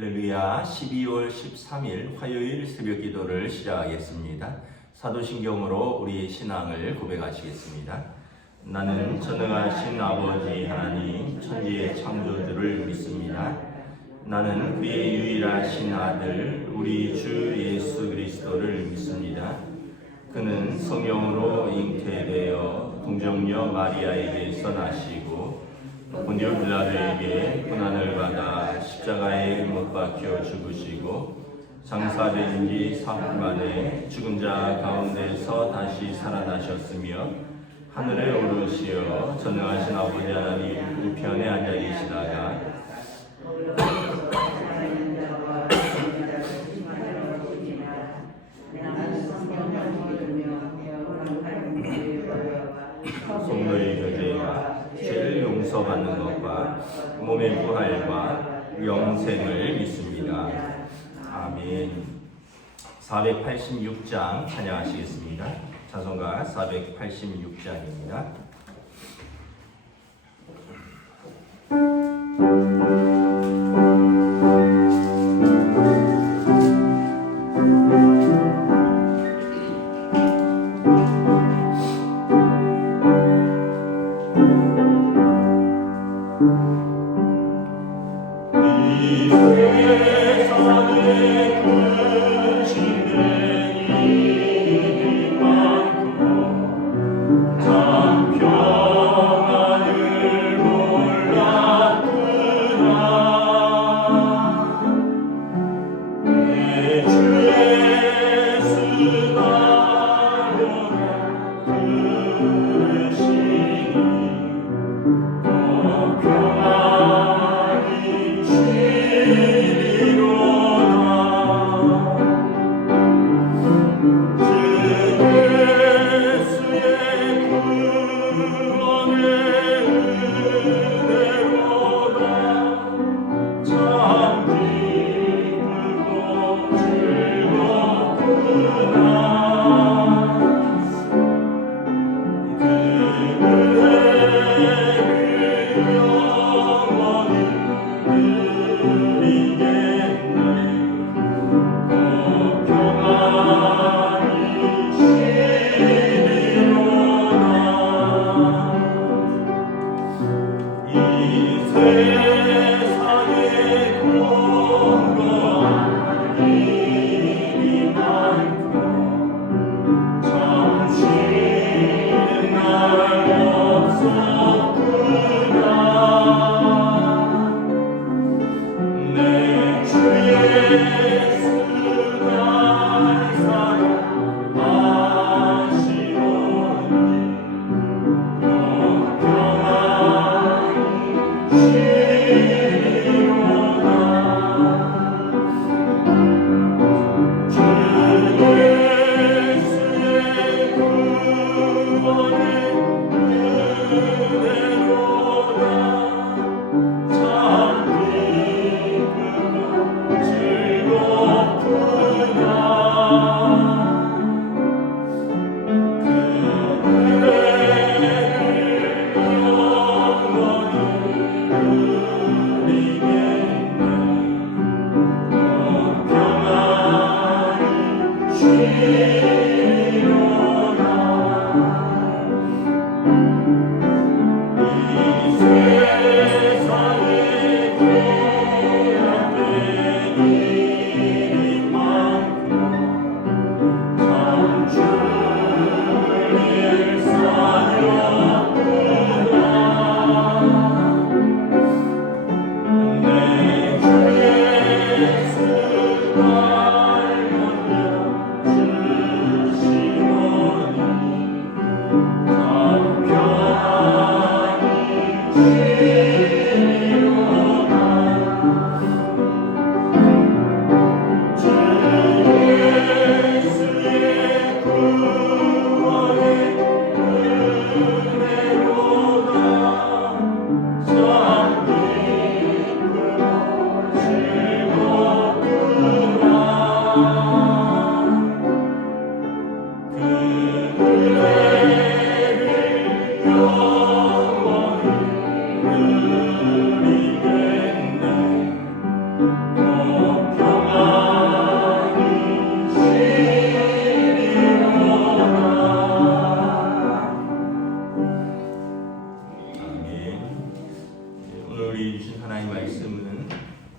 할렐루야. 12월 13일 화요일 새벽 기도를 시작하겠습니다. 사도신경으로 우리의 신앙을 고백하시겠습니다. 나는 전능하신 아버지 하나님 천지의 창조주를 믿습니다. 나는 그의 유일하신 아들 우리 주 예수 그리스도를 믿습니다. 그는 성령으로 잉태되어 동정녀 마리아에게서 나시고 본디오 빌라도에게 고난을 받아 십자가에 못 박혀 죽으시고 장사된 지 사흘 만에 죽은 자 가운데서 다시 살아나셨으며 하늘에 오르시어 전능하신 아버지 하나님 우편에 앉아 계시다가 성도의 교제와 죄를 용서받는 것과 몸의 부활과 영생을 믿습니다. 아멘. 486장 찬양하시겠습니다. 찬송가 486장입니다.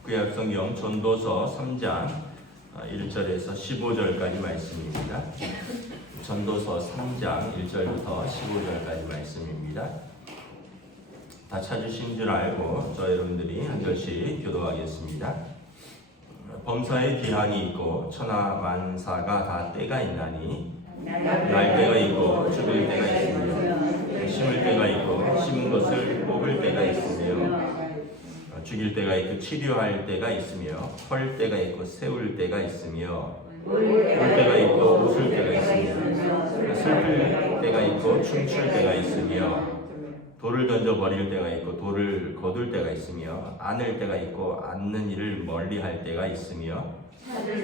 구약 성경 전도서 3장 1절에서 15절까지 말씀입니다. 전도서 3장 1절부터 15절까지 말씀입니다. 다 찾으신 줄 알고 저 여러분들이 한 절씩 교도하겠습니다. 범사에 기한이 있고 천하만사가 다 때가 있나니 날 때가 있고 죽을 때가 있으며 심을 때가 있고 심은 것을 뽑을 때가 있으며 죽일 때가 있고 치료할 때가 있으며 헐 때가 있고 세울 때가 있으며 울 때가 있고 웃을 때가 있으며 슬플 때가 있고 춤출 때가 있으며 돌을 던져 버릴 때가 있고 돌을 거둘 때가 있으며 안을 때가 있고 안는 일을 멀리할 때가 있으며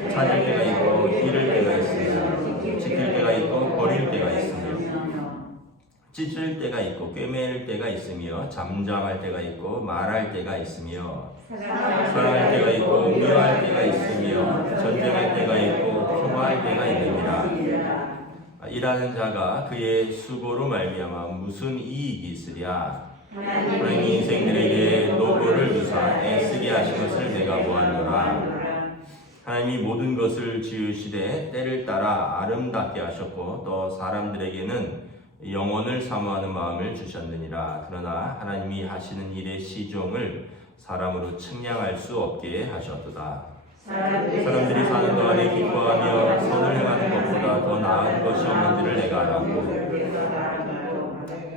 찾을 때가 있고 잃을 때가 있으며 지킬 때가 있고 버릴 때가 있으며 찢을 때가 있고 꿰맬 때가 있으며 잠잠할 때가 있고 말할 때가 있으며 사랑할 때가 있고 미워할 때가 있으며 전쟁할 때가 있고 평화할 때가 있느니라. 일하는 자가 그의 수고로 말미암아 무슨 이익이 있으랴. 하나님이 인생들에게 노고를 주사 애쓰게 하신 것을 내가 보았노라. 하나님이 모든 것을 지으시되 때를 따라 아름답게 하셨고 또 사람들에게는 영원을 사모하는 마음을 주셨느니라. 그러나 하나님이 하시는 일의 시종을 사람으로 측량할 수 없게 하셨도다. 사람들이 사는 동안에 기뻐하며 선을 행하는 것보다 더 나은 것이 없는지를 내가 알았고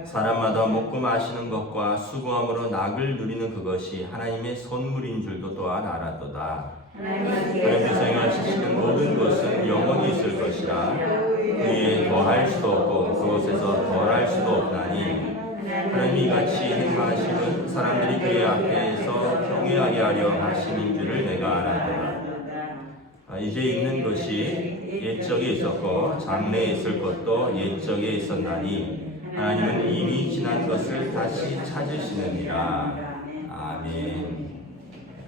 사람마다 먹고 마시는 것과 수고함으로 낙을 누리는 그것이 하나님의 선물인 줄도 또한 알았도다. 하나님께서 행하시는 모든 것은 영원히 있을 것이라 그에 더할 수도 없고 그것에서 덜할 수도 없나니 하나님이 같이 행하시는 사람들이 그의 앞에서 경외하게 하려 하심인 줄을 내가 알았도다. 이제 읽는 것이 옛적에 있었고 장래에 있을 것도 옛적에 있었나니 하나님은 이미 지난 것을 다시 찾으시느니라. 아멘.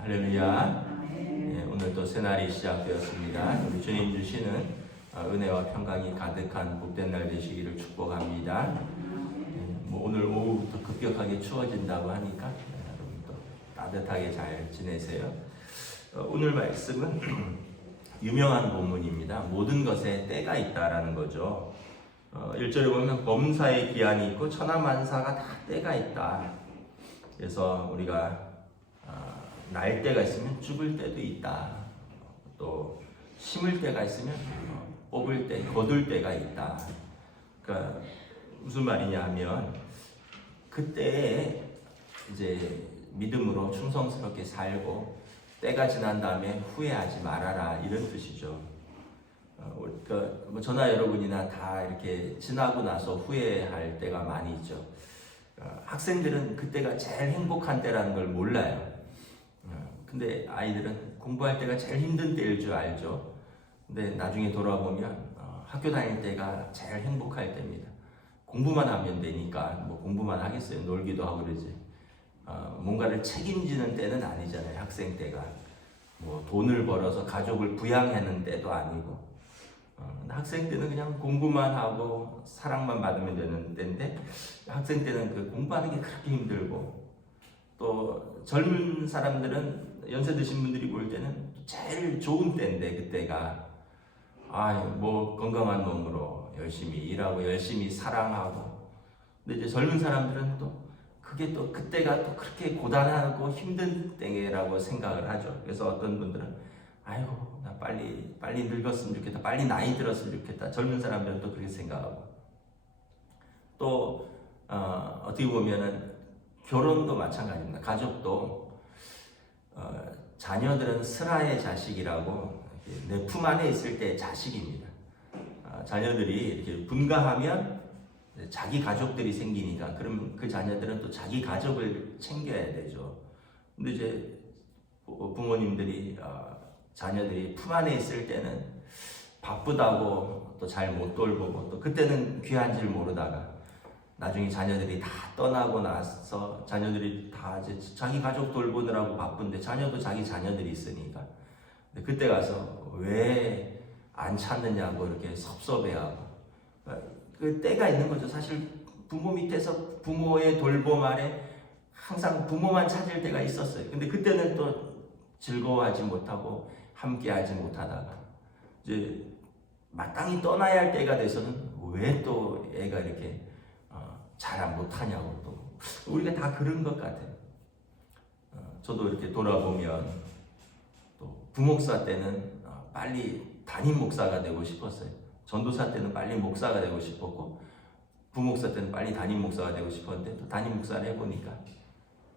할렐루야. 오늘 또 새날이 시작되었습니다. 우리 주님 주시는 은혜와 평강이 가득한 복된 날 되시기를 축복합니다. 오늘 오후부터 급격하게 추워진다고 하니까 여러분 또 따뜻하게 잘 지내세요. 오늘 말씀은 유명한 본문입니다. 모든 것에 때가 있다라는 거죠. 1절에 보면 범사에 기한이 있고 천하만사가 다 때가 있다. 그래서 우리가 날 때가 있으면 죽을 때도 있다. 또 심을 때가 있으면 뽑을 때, 거둘 때가 있다. 그러니까 무슨 말이냐 하면 그때에 이제 믿음으로 충성스럽게 살고 때가 지난 다음에 후회하지 말아라 이런 뜻이죠. 그러니까 저나 여러분이나 다 이렇게 지나고 나서 후회할 때가 많이 있죠. 학생들은 그때가 제일 행복한 때라는 걸 몰라요. 근데 아이들은 공부할 때가 제일 힘든 때일 줄 알죠. 근데 나중에 돌아보면 학교 다닐 때가 제일 행복할 때입니다. 공부만 하면 되니까 뭐 공부만 하겠어요. 놀기도 하고 그러지. 뭔가를 책임지는 때는 아니잖아요. 학생 때가 뭐 돈을 벌어서 가족을 부양하는 때도 아니고 학생 때는 그냥 공부만 하고 사랑만 받으면 되는 때인데 학생 때는 그 공부하는 게 그렇게 힘들고 또 젊은 사람들은 연세 드신 분들이 볼 때는 제일 좋은 때인데 그때가 뭐 건강한 몸으로 열심히 일하고 열심히 사랑하고 근데 이제 젊은 사람들은 또 그게 또 그때가 또 그렇게 고단하고 힘든 때라고 생각을 하죠. 그래서 어떤 분들은 아이고 나 빨리 늙었으면 좋겠다, 빨리 나이 들었으면 좋겠다. 젊은 사람들은 또 그렇게 생각하고 또 어떻게 보면은 결혼도 마찬가지입니다. 가족도 자녀들은 슬하의 자식이라고 내 품 안에 있을 때 자식입니다. 자녀들이 이렇게 분가하면 자기 가족들이 생기니까 그럼 그 자녀들은 또 자기 가족을 챙겨야 되죠. 근데 이제 부모님들이 자녀들이 품 안에 있을 때는 바쁘다고 또 잘 못 돌보고 또 그때는 귀한 줄 모르다가 나중에 자녀들이 다 떠나고 나서 자녀들이 다 이제 자기 가족 돌보느라고 바쁜데 자녀도 자기 자녀들이 있으니까 그때 가서 왜 안 찾느냐고 이렇게 섭섭해하고 그 때가 있는 거죠. 사실 부모 밑에서 부모의 돌봄 아래 항상 부모만 찾을 때가 있었어요. 근데 그때는 또 즐거워하지 못하고 함께하지 못하다가 이제 마땅히 떠나야 할 때가 돼서는 왜 또 애가 이렇게 잘 못하냐고 또 우리가 다 그런 것 같아요. 저도 이렇게 돌아보면 또 부목사 때는 빨리 담임 목사가 되고 싶었어요. 전도사 때는 빨리 목사가 되고 싶었고 부목사 때는 빨리 담임 목사가 되고 싶었는데 또 담임 목사를 해보니까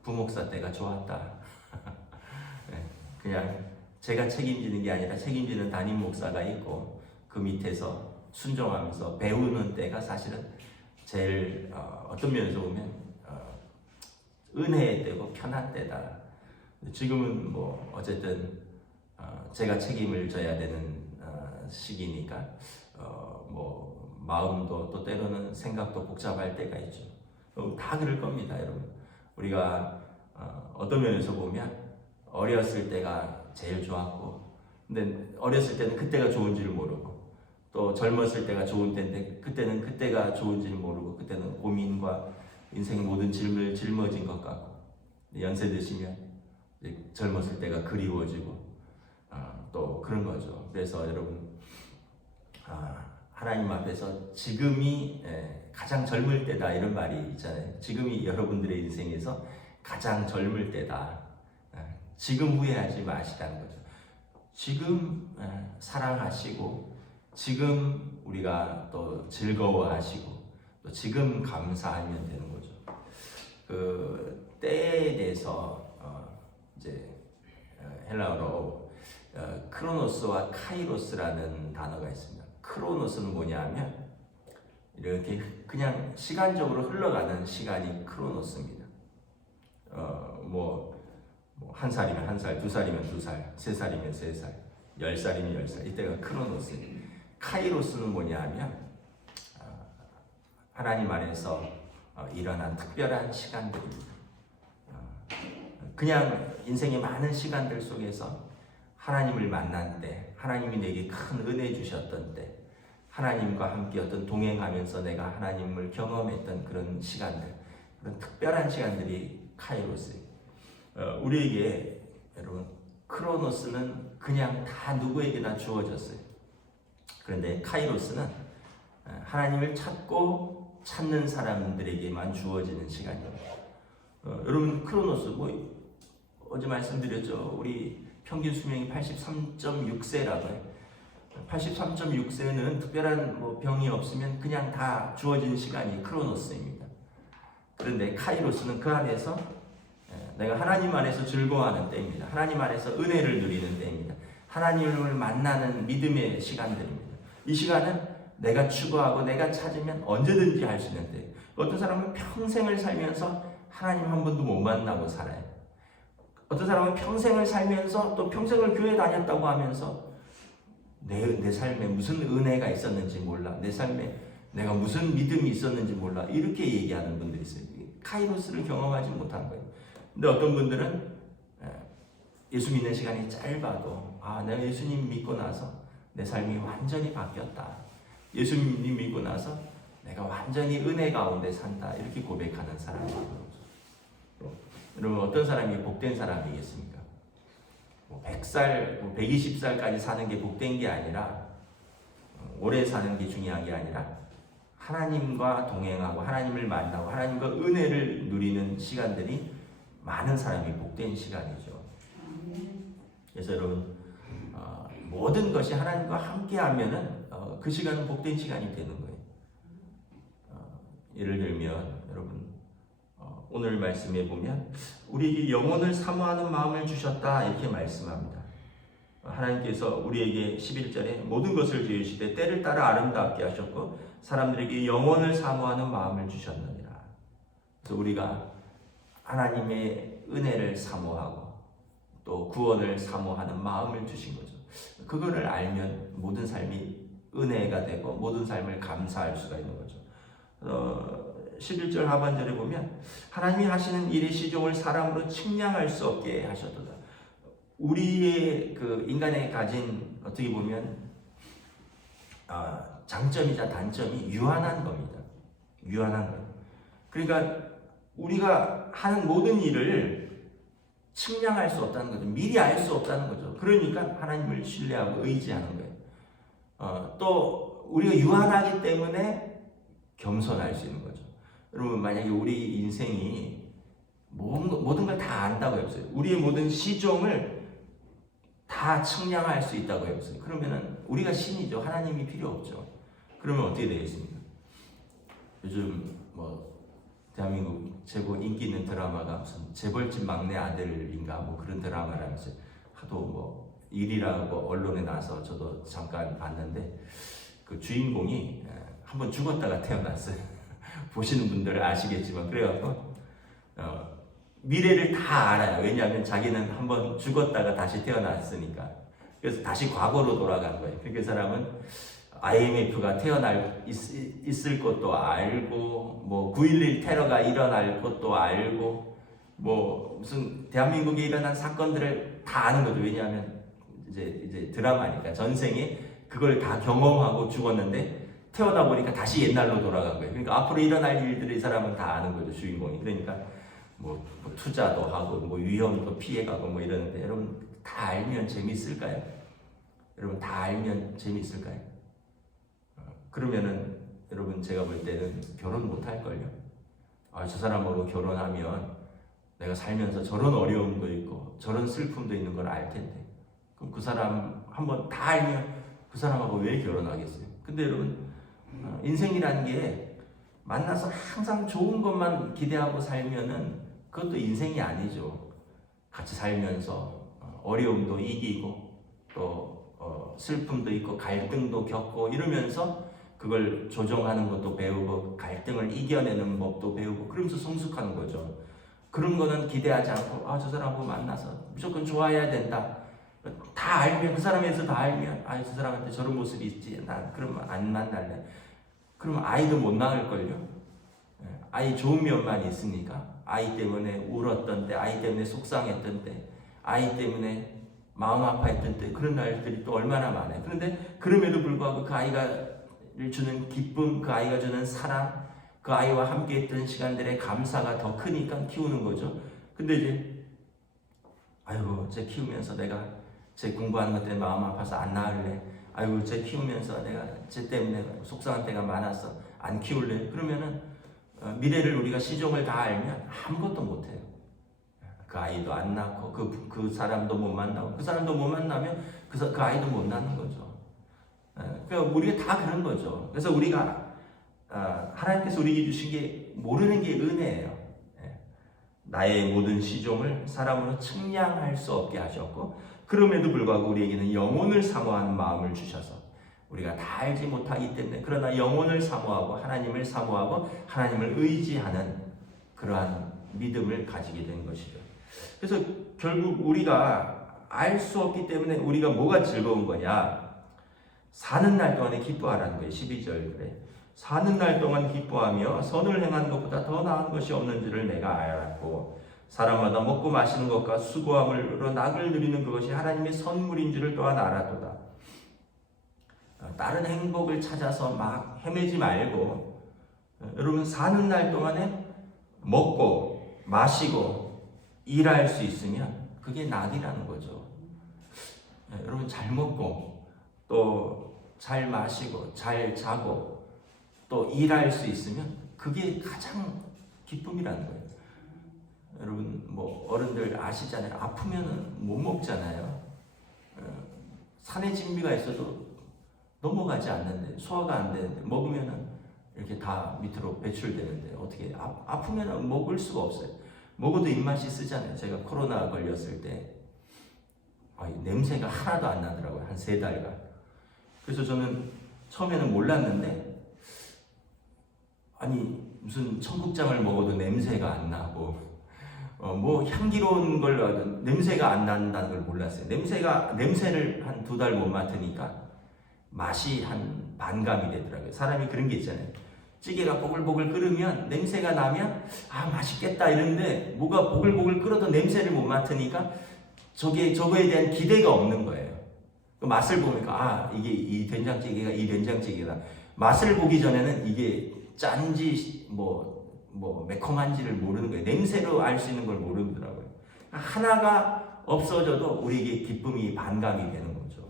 부목사 때가 좋았다. 그냥 제가 책임지는 게 아니라 책임지는 담임 목사가 있고 그 밑에서 순종하면서 배우는 때가 사실은 제일 어떤 면에서 보면 은혜의 때고 편한 때다. 지금은 뭐 어쨌든 제가 책임을 져야 되는 시기니까 뭐 마음도 또 때로는 생각도 복잡할 때가 있죠. 다 그럴 겁니다, 여러분. 우리가 어떤 면에서 보면 어렸을 때가 제일 좋았고, 근데 어렸을 때는 그때가 좋은 줄 모르고, 또 젊었을 때가 좋은 때인데 그때는 그때가 좋은 줄 모르고, 그때는 고민과 인생의 모든 짐을 짊어진 것 같고, 연세 드시면 젊었을 때가 그리워지고 또 그런 거죠. 그래서 여러분 하나님 앞에서 지금이 가장 젊을 때다 이런 말이 있잖아요. 지금이 여러분들의 인생에서 가장 젊을 때다. 지금 후회하지 마시라는 거죠. 지금 사랑하시고 지금 우리가 또 즐거워하시고 또 지금 감사하면 되는 거죠. 그 때에 대해서 이제 헬라어로 크로노스와 카이로스라는 단어가 있습니다. 크로노스는 뭐냐하면 이렇게 그냥 시간적으로 흘러가는 시간이 크로노스입니다. 한 살이면 한 살, 두 살이면 두 살, 세 살이면 세 살, 10살이면 10살. 이때가 크로노스입니다. 카이로스는 뭐냐하면 하나님 안에서 일어난 특별한 시간들입니다. 그냥 인생의 많은 시간들 속에서 하나님을 만난 때, 하나님이 내게 큰 은혜 주셨던 때, 하나님과 함께 어떤 동행하면서 내가 하나님을 경험했던 그런 시간들, 그런 특별한 시간들이 카이로스예요. 우리에게 여러분 크로노스는 그냥 다 누구에게나 주어졌어요. 그런데 카이로스는 하나님을 찾고 찾는 사람들에게만 주어지는 시간입니다. 여러분 크로노스 어제 말씀드렸죠. 우리 평균 수명이 83.6세라고 해요. 83.6세는 특별한 병이 없으면 그냥 다 주어진 시간이 크로노스입니다. 그런데 카이로스는 그 안에서 내가 하나님 안에서 즐거워하는 때입니다. 하나님 안에서 은혜를 누리는 때입니다. 하나님을 만나는 믿음의 시간들입니다. 이 시간은 내가 추구하고 내가 찾으면 언제든지 할 수 있는 때예요. 어떤 사람은 평생을 살면서 하나님 한 번도 못 만나고 살아요. 어떤 사람은 평생을 살면서 또 평생을 교회 다녔다고 하면서 내 삶에 무슨 은혜가 있었는지 몰라. 내 삶에 내가 무슨 믿음이 있었는지 몰라. 이렇게 얘기하는 분들이 있어요. 카이로스를 경험하지 못한 거예요. 근데 어떤 분들은 예수 믿는 시간이 짧아도 내가 예수님 믿고 나서 내 삶이 완전히 바뀌었다. 예수님 믿고 나서 내가 완전히 은혜 가운데 산다. 이렇게 고백하는 사람이 있는 거죠. 여러분 어떤 사람이 복된 사람이겠습니까? 100살, 120살까지 사는 게 복된 게 아니라 오래 사는 게 중요한 게 아니라 하나님과 동행하고 하나님을 만나고 하나님과 은혜를 누리는 시간들이 많은 사람이 복된 시간이죠. 그래서 여러분 모든 것이 하나님과 함께하면은 그 시간은 복된 시간이 되는 거예요. 예를 들면 여러분 오늘 말씀에 보면 우리에게 영혼을 사모하는 마음을 주셨다 이렇게 말씀합니다. 하나님께서 우리에게 11절에 모든 것을 지으시되 때를 따라 아름답게 하셨고 사람들에게 영혼을 사모하는 마음을 주셨느니라. 그래서 우리가 하나님의 은혜를 사모하고 또 구원을 사모하는 마음을 주신 거죠. 그거를 알면 모든 삶이 은혜가 되고 모든 삶을 감사할 수가 있는 거죠. 11절 하반절에 보면 하나님이 하시는 일의 시종을 사람으로 측량할 수 없게 하셨도다. 우리의 그 인간에 가진 어떻게 보면 장점이자 단점이 유한한 겁니다. 유한한 거예요. 그러니까 우리가 하는 모든 일을 측량할 수 없다는 거죠. 미리 알 수 없다는 거죠. 그러니까 하나님을 신뢰하고 의지하는 거예요. 또 우리가 유한하기 때문에 겸손할 수 있는 거죠. 여러분, 만약에 우리 인생이 모든 걸 다 안다고 해보세요. 우리의 모든 시종을 다 측량할 수 있다고 해보세요. 그러면은 우리가 신이죠. 하나님이 필요 없죠. 그러면 어떻게 되겠습니까? 요즘 대한민국 최고 인기 있는 드라마가 무슨 재벌집 막내 아들인가 그런 드라마라면서 하도 일이라고 언론에 나와서 저도 잠깐 봤는데, 그 주인공이 한번 죽었다가 태어났어요. 보시는 분들 아시겠지만, 그래갖고 미래를 다 알아요. 왜냐하면 자기는 한번 죽었다가 다시 태어났으니까. 그래서 다시 과거로 돌아간 거예요. 그 사람은 IMF가 있을 것도 알고, 9.11 테러가 일어날 것도 알고, 무슨 대한민국에 일어난 사건들을 다 아는 거죠. 왜냐하면 이제 드라마니까 전생에 그걸 다 경험하고 죽었는데 태어나 보니까 다시 옛날로 돌아간 거예요. 그러니까 앞으로 일어날 일들을 이 사람은 다 아는 거죠, 주인공이. 그러니까 투자도 하고 위험도 피해가고 이러는데, 여러분 다 알면 재밌을까요? 여러분 다 알면 재밌을까요? 그러면은 여러분, 제가 볼 때는 결혼 못 할걸요. 저 사람하고 결혼하면 내가 살면서 저런 어려움도 있고 저런 슬픔도 있는 걸 알 텐데, 그럼 그 사람 한번 다 알면 그 사람하고 왜 결혼하겠어요? 근데 여러분, 인생이라는 게 만나서 항상 좋은 것만 기대하고 살면은 그것도 인생이 아니죠. 같이 살면서 어려움도 이기고 또 슬픔도 있고 갈등도 겪고 이러면서 그걸 조정하는 것도 배우고 갈등을 이겨내는 법도 배우고 그러면서 성숙하는 거죠. 그런 거는 기대하지 않고 저 사람하고 만나서 무조건 좋아해야 된다. 다 알면, 그 사람에서 다 알면 저 사람한테 저런 모습이 있지, 난 그러면 안 만날래. 그러면 아이도 못 낳을걸요. 아이 좋은 면만 있으니까. 아이 때문에 울었던 때, 아이 때문에 속상했던 때, 아이 때문에 마음 아파했던 때, 그런 날들이 또 얼마나 많아요. 그런데 그럼에도 불구하고 그 아이가 주는 기쁨, 그 아이가 주는 사랑, 그 아이와 함께 했던 시간들의 감사가 더 크니까 키우는 거죠. 근데 이제 쟤 키우면서 내가 쟤 공부하는 것 때문에 마음 아파서 안 낳을래. 쟤 키우면서 내가 쟤 때문에 속상한 때가 많아서 안 키울래. 그러면은 미래를 우리가 시종을 다 알면 아무것도 못해요. 그 아이도 안 낳고 그 사람도 못 만나고, 그 사람도 못 만나면 그 아이도 못 낳는 거죠. 그러니까 우리가 다 그런 거죠. 그래서 우리가 하나님께서 우리에게 주신 게 모르는 게 은혜예요. 나의 모든 시종을 사람으로 측량할 수 없게 하셨고, 그럼에도 불구하고 우리에게는 영혼을 사모하는 마음을 주셔서 우리가 다 알지 못하기 때문에, 그러나 영혼을 사모하고 하나님을 사모하고 하나님을 의지하는 그러한 믿음을 가지게 된 것이죠. 그래서 결국 우리가 알 수 없기 때문에 우리가 뭐가 즐거운 거냐? 사는 날 동안에 기뻐하라는 거예요. 12절 그래. 사는 날 동안 기뻐하며 선을 행하는 것보다 더 나은 것이 없는지를 내가 알았고, 사람마다 먹고 마시는 것과 수고함으로 낙을 누리는 그것이 하나님의 선물인 줄을 또한 알았도다. 다른 행복을 찾아서 막 헤매지 말고, 여러분 사는 날 동안에 먹고 마시고 일할 수 있으면 그게 낙이라는 거죠. 여러분 잘 먹고 또 잘 마시고 잘 자고 또 일할 수 있으면 그게 가장 기쁨이라는 거예요. 여러분 어른들 아시잖아요. 아프면은 못 먹잖아요. 산에 진미가 있어도 넘어가지 않는데, 소화가 안 되는데 먹으면은 이렇게 다 밑으로 배출되는데, 어떻게 아프면은 먹을 수가 없어요. 먹어도 입맛이 쓰잖아요. 제가 코로나 걸렸을 때 냄새가 하나도 안 나더라고요. 한 3달간. 그래서 저는 처음에는 몰랐는데, 무슨 청국장을 먹어도 냄새가 안 나고 향기로운 걸 냄새가 안 난다는 걸 몰랐어요. 냄새를 한 2달 못 맡으니까 맛이 한 반감이 되더라고요. 사람이 그런 게 있잖아요. 찌개가 보글보글 끓으면 냄새가 나면 맛있겠다 이러는데, 뭐가 보글보글 끓어도 냄새를 못 맡으니까 저거에 대한 기대가 없는 거예요. 그 맛을 보니까 이게 이 된장찌개가 이 된장찌개다. 맛을 보기 전에는 이게 짠지 매콤한지를 모르는 거예요. 냄새로 알 수 있는 걸 모르더라고요. 하나가 없어져도 우리에게 기쁨이 반감이 되는 거죠.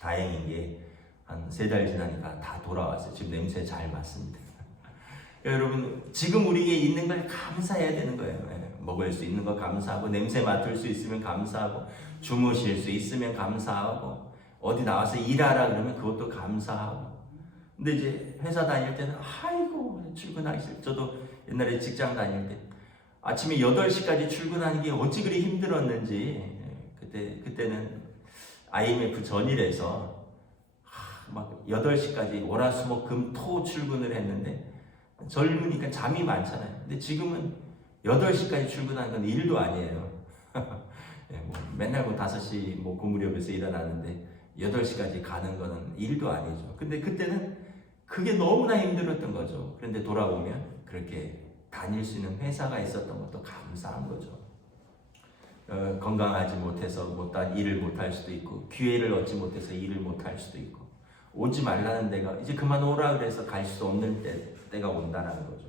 다행인 게 한 3달 지나니까 다 돌아왔어요. 지금 냄새 잘 맡습니다. 여러분, 지금 우리에게 있는 걸 감사해야 되는 거예요. 먹을 수 있는 거 감사하고, 냄새 맡을 수 있으면 감사하고, 주무실 수 있으면 감사하고, 어디 나와서 일하라 그러면 그것도 감사하고. 근데 이제 회사 다닐 때는 아이고 출근하기 싫. 저도 옛날에 직장 다닐 때 아침에 8시까지 출근하는 게 어찌 그리 힘들었는지. 그때는 IMF 전일에서 막 8시까지 월화수목금토 출근을 했는데, 젊으니까 잠이 많잖아요. 근데 지금은 8시까지 출근하는 건 일도 아니에요. 맨날 5시 그 무렵에서 일어나는데 8시까지 가는 거는 일도 아니죠. 근데 그때는 그게 너무나 힘들었던 거죠. 그런데 돌아보면 그렇게 다닐 수 있는 회사가 있었던 것도 감사한 거죠. 건강하지 못해서 일을 못할 수도 있고, 기회를 얻지 못해서 일을 못할 수도 있고, 오지 말라는 데가 이제 그만 오라 그래서 갈 수 없는 때가 온다는 거죠.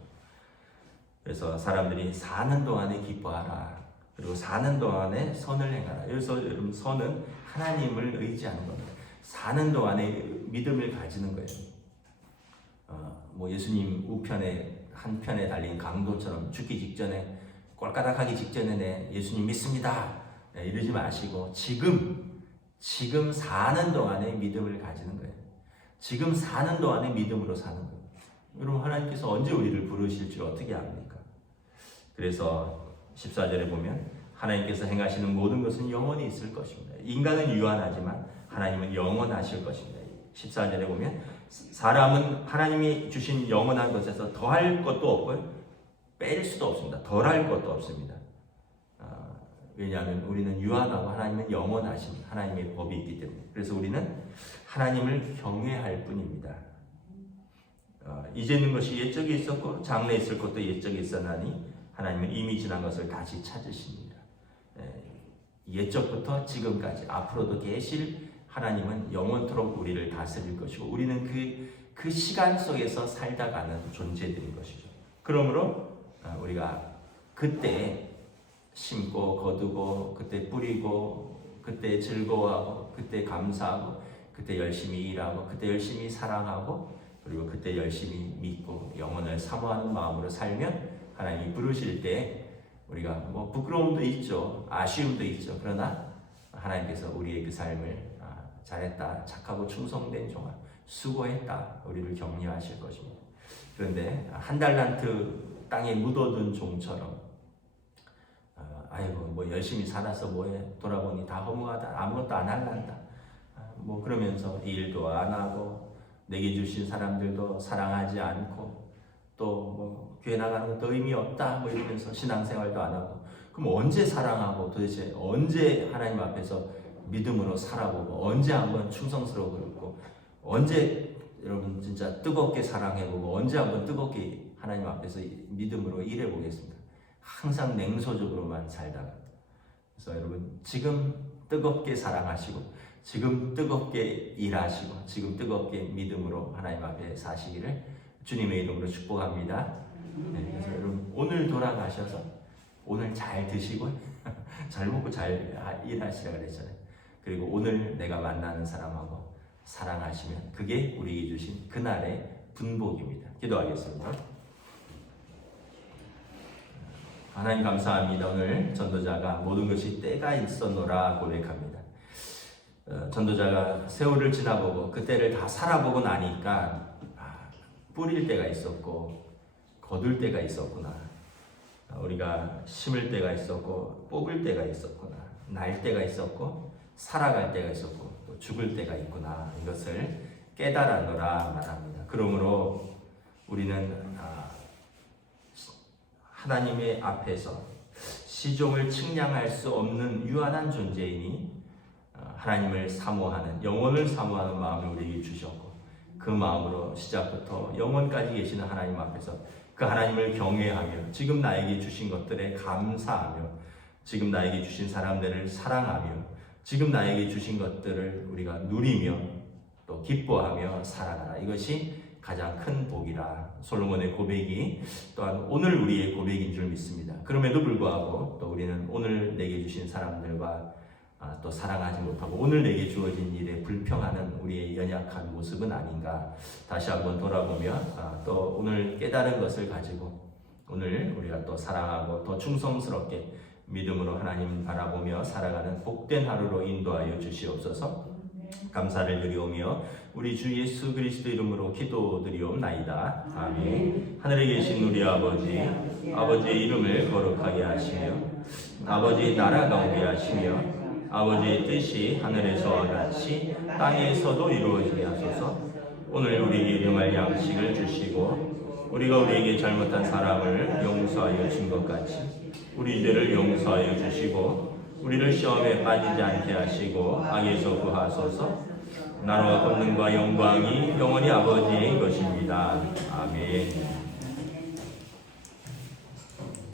그래서 사람들이 사는 동안에 기뻐하라. 그리고 사는 동안에 선을 행하라. 그래서 여러분, 선은 하나님을 의지하는 겁니다. 사는 동안에 믿음을 가지는 거예요. 예수님 우편에 한편에 달린 강도처럼 죽기 직전에, 꼴까닥하기 직전에 예수님 믿습니다 이러지 마시고, 지금 사는 동안에 믿음을 가지는 거예요. 지금 사는 동안에 믿음으로 사는 거예요. 여러분, 하나님께서 언제 우리를 부르실 줄 어떻게 압니까? 그래서 14절에 보면 하나님께서 행하시는 모든 것은 영원히 있을 것입니다. 인간은 유한하지만 하나님은 영원하실 것입니다. 14절에 보면 사람은 하나님이 주신 영원한 것에서 더할 것도 없고요, 뺄 수도 없습니다. 덜할 것도 없습니다. 왜냐하면 우리는 유한하고 하나님은 영원하신 하나님의 법이 있기 때문에. 그래서 우리는 하나님을 경외할 뿐입니다. 이제 있는 것이 옛적에 있었고, 장래 있을 것도 옛적에 있었나니 하나님은 이미 지난 것을 다시 찾으십니다. 옛적부터 지금까지 앞으로도 계실 하나님은 영원토록 우리를 다스릴 것이고, 우리는 그 시간 속에서 살다가는 존재들인 것이죠. 그러므로 우리가 그때 심고 거두고, 그때 뿌리고, 그때 즐거워하고, 그때 감사하고, 그때 열심히 일하고, 그때 열심히 사랑하고, 그리고 그때 열심히 믿고 영혼을 사모하는 마음으로 살면 하나님이 부르실 때 우리가 부끄러움도 있죠, 아쉬움도 있죠. 그러나 하나님께서 우리의 그 삶을 잘했다, 착하고 충성된 종아, 수고했다, 우리를 격려하실 것입니다. 그런데 한 달란트 땅에 묻어둔 종처럼 아이고 열심히 살아서 뭐해, 돌아보니 다 허무하다, 아무것도 안 할란다, 그러면서 일도 안 하고 내게 주신 사람들도 사랑하지 않고, 또 교회 나가는 것도 의미 없다 이러면서 신앙생활도 안 하고, 그럼 언제 사랑하고, 도대체 언제 하나님 앞에서 믿음으로 살아보고, 언제 한번 충성스러워보고, 언제 여러분 진짜 뜨겁게 사랑해보고, 언제 한번 뜨겁게 하나님 앞에서 믿음으로 일해보겠습니다. 항상 냉소적으로만 살다가. 그래서 여러분, 지금 뜨겁게 사랑하시고, 지금 뜨겁게 일하시고, 지금 뜨겁게 믿음으로 하나님 앞에 사시기를 주님의 이름으로 축복합니다. 그래서 여러분, 오늘 돌아가셔서 오늘 잘 드시고 잘 먹고 잘 일하시라 그랬잖아요. 그리고 오늘 내가 만나는 사람하고 사랑하시면 그게 우리에게 주신 그날의 분복입니다. 기도하겠습니다. 하나님 감사합니다. 오늘 전도자가 모든 것이 때가 있었노라 고백합니다. 전도자가 세월을 지나보고 그때를 다 살아보고 나니까 뿌릴 때가 있었고 거둘 때가 있었구나. 우리가 심을 때가 있었고 뽑을 때가 있었구나. 날 때가 있었고 살아갈 때가 있었고 또 죽을 때가 있구나. 이것을 깨달아노라 말합니다. 그러므로 우리는 하나님의 앞에서 시종을 측량할 수 없는 유한한 존재이니 하나님을 사모하는, 영원을 사모하는 마음을 우리에게 주셨고, 그 마음으로 시작부터 영원까지 계시는 하나님 앞에서 그 하나님을 경외하며 지금 나에게 주신 것들에 감사하며 지금 나에게 주신 사람들을 사랑하며 지금 나에게 주신 것들을 우리가 누리며 또 기뻐하며 살아가라. 이것이 가장 큰 복이라. 솔로몬의 고백이 또한 오늘 우리의 고백인 줄 믿습니다. 그럼에도 불구하고 또 우리는 오늘 내게 주신 사람들과 또 사랑하지 못하고 오늘 내게 주어진 일에 불평하는 우리의 연약한 모습은 아닌가 다시 한번 돌아보며 또 오늘 깨달은 것을 가지고 오늘 우리가 또 사랑하고 더 충성스럽게 믿음으로 하나님 바라보며 살아가는 복된 하루로 인도하여 주시옵소서. 감사를 드리오며 우리 주 예수 그리스도 이름으로 기도드리옵나이다. 아멘. 하늘에 계신 우리 아버지, 아버지의 이름을 거룩하게 하시며 아버지의 나라가 오게 하시며 아버지의 뜻이 하늘에서와 같이 땅에서도 이루어지게 하소서. 오늘 우리에게 일용할 양식을 주시고 우리가 우리에게 잘못한 사람을 용서하여 준 것 같이 우리 죄를 용서하여 주시고 우리를 시험에 빠지지 않게 하시고 악에서 구하소서. 나라와 권능과 영광이 영원히 아버지의 것입니다. 아멘.